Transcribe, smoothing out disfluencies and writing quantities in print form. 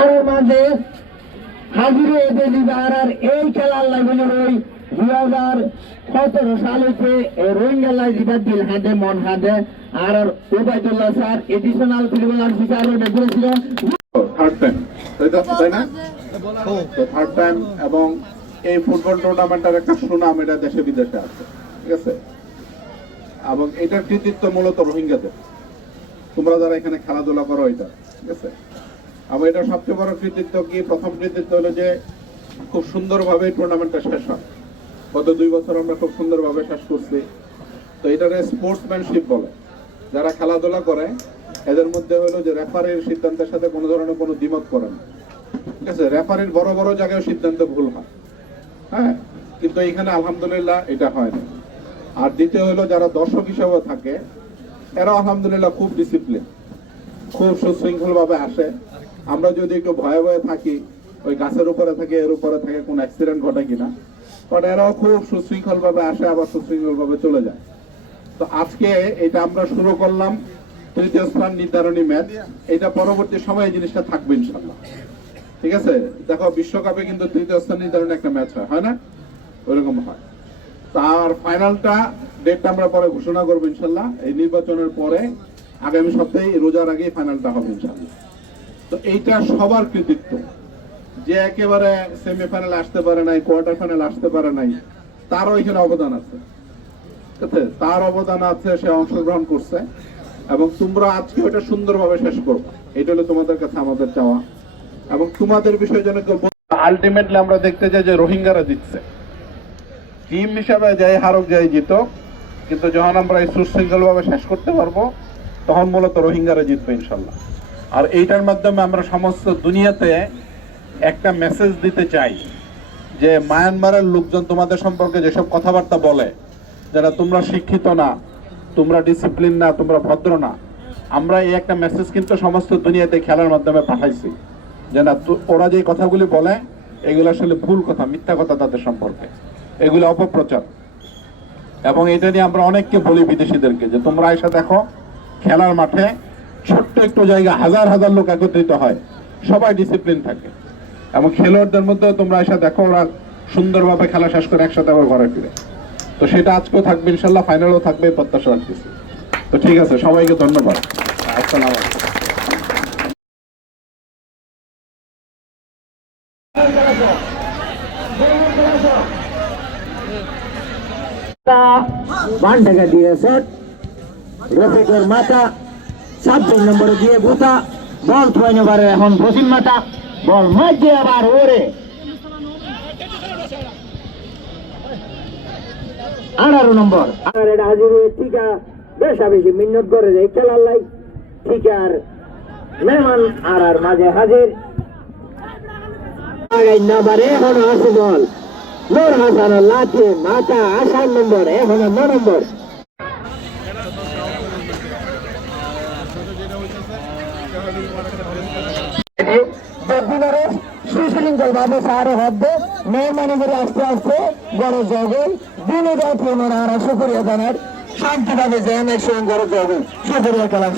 আর মাঝে হাজিরে দিবার আর এই খেলার লাগবে ওই 2017 সালেতে রোহিঙ্গা দিবার দিল হাতে মন হাতে আর ওবায়দুল্লাহ স্যার এডিশনাল ট্রিবিউনাল বিচার করেছিল থার্ড টাইম, তাই না? Third time. এবং এই ফুটবল টুর্নামেন্টের একটা সুনাম এটা দেশে বিদেশে আছে, ঠিক আছে? এবং এটার কৃতিত্ব মূলত রোহিঙ্গাদের, তোমরা যারা এখানে খেলাধুলা করো এটা, ঠিক আছে? এবং এটার সবচেয়ে বড় কৃতিত্ব কি? প্রথম কৃতিত্ব হলো যে খুব সুন্দরভাবে টুর্নামেন্টটা শেষ হয়। গত 2 বছর আমরা খুব সুন্দরভাবে শেষ করছি। তো এটারে স্পোর্টসম্যানশিপ বলে। যারা খেলাধুলা করে এদের মধ্যে হলো যে রেফারির সিদ্ধান্তের সাথে কোনো ধরনের কোনো দ্বিমত করে না, ঠিক আছে? রেফারির বড় বড় জায়গায় সিদ্ধান্ত ভুল হয়, হ্যাঁ, কিন্তু এখানে আলহামদুলিল্লাহ এটা হয় না। আর দ্বিতীয় হলো যারা দর্শক হিসেবে থাকে এরা আলহামদুলিল্লাহ খুব ডিসিপ্লিন, খুব সুশৃঙ্খল ভাবে আসে। আমরা যদি একটু ভয়ে ভয়ে থাকি, ওই গাছের উপরে থাকে এর উপরে থাকে কোন অ্যাক্সিডেন্ট ঘটে কিনা, বাট এরাও খুব সুশৃঙ্খল ভাবে আসে, আবার সুশৃঙ্খল ভাবে চলে যায়। তো আজকে এটা আমরা শুরু করলাম তৃতীয় স্থান নির্ধারণী ম্যাচ। এটা পরবর্তী সময়ে এই জিনিসটা থাকবে ইনশাল্লাহ, ঠিক আছে? দেখো বিশ্বকাপে কিন্তু তৃতীয় স্থান নির্ধারণী একটা ম্যাচ হয় না? ওইরকম হয়। তার ফাইনালটা ডেটটা আমরা পরে ঘোষণা করবো ইনশাল্লাহ। এই নির্বাচনের পরে আগামী সপ্তাহে রোজার আগেই ফাইনালটা হবে ইনশাল্লাহ। তো এইটা সবার কৃতিত্ব। যে একেবারে সেমিফাইনাল আসতে পারে নাই, কোয়ার্টার ফাইনাল আসতে পারে নাই, তারও এখানে অবদান আছে, ঠিক আছে? তার অবদান আছে, সে অংশগ্রহণ করছে। এবং তোমরা আজকে ওটা সুন্দরভাবে শেষ করবে, এটা হলো তোমাদের কাছে আমাদের চাওয়া। এবং তোমাদের বিষয় যেন আলটিমেটলি আমরা দেখতে চাই যে রোহিঙ্গারা জিতছে। টিম হিসাবে যাই হারক যাই জিত, কিন্তু যখন আমরা এই সুশৃঙ্খল ভাবে শেষ করতে পারবো তখন মূলত রোহিঙ্গারা জিতবে ইনশাল্লাহ। আর এইটার মাধ্যমে আমরা সমস্ত দুনিয়াতে একটা মেসেজ দিতে চাই যে মায়ানমারের লোকজন তোমাদের সম্পর্কে যেসব কথাবার্তা বলে, যারা তোমরা শিক্ষিত না, তোমরা ডিসিপ্লিন না, তোমরা ভদ্র না, আমরা এই একটা মেসেজ কিন্তু সমস্ত দুনিয়াতে খেলার মাধ্যমে পাঠাইছি যে না, ওরা যে কথাগুলি বলে এগুলো আসলে ভুল কথা, মিথ্যা কথা তাদের সম্পর্কে, এগুলো অপপ্রচার। এবং এটা নিয়ে আমরা অনেককে বলি বিদেশিদেরকে যে তোমরা এসে দেখো খেলার মাঠে ছোট্ট একটু জায়গা হাজার হাজার লোক একত্রিত হয়, সবাই ডিসিপ্লিন থাকে। এবং খেলোয়াড়দের মধ্যে তোমরা এসে দেখো ওরা সুন্দরভাবে খেলা শেষ করে একসাথে আবার ঘরে ফিরে। তো সেটা আজকেও থাকবে ইনশাল্লাহ, ফাইনালও থাকবে, প্রত্যাশা রাখতেছি। তো ঠিক আছে, সবাইকে ধন্যবাদ। আসসালামু আলাইকুম। টাকা দিয়ে শট, রফিকের মাথা 26 নম্বরে দিয়ে গোতা, বল 6 নম্বরে এখন বসিম মাথা, বল মাঝে আবার ওরে 18 নম্বর। আর এটা হাজির টিকা বেশা বেশি মিন্নত করে এই খেলার লাই। টিকার মেহমান আর মাঝে হাজির নাম্বারে এখন আছে বল নূর হাসান লাঠি মাথা 8 নম্বর, এখন 9 নম্বর। সুশৃঙ্খল ভাবে সারে হবে মেহমানি করে আস্তে আস্তে বড় জগল বিনোদন প্রমাণ আর সুপুরিয়া জানার শান্তিভাবে যেন একসঙ্গে বড় জগল সুপুরিয়া খেলা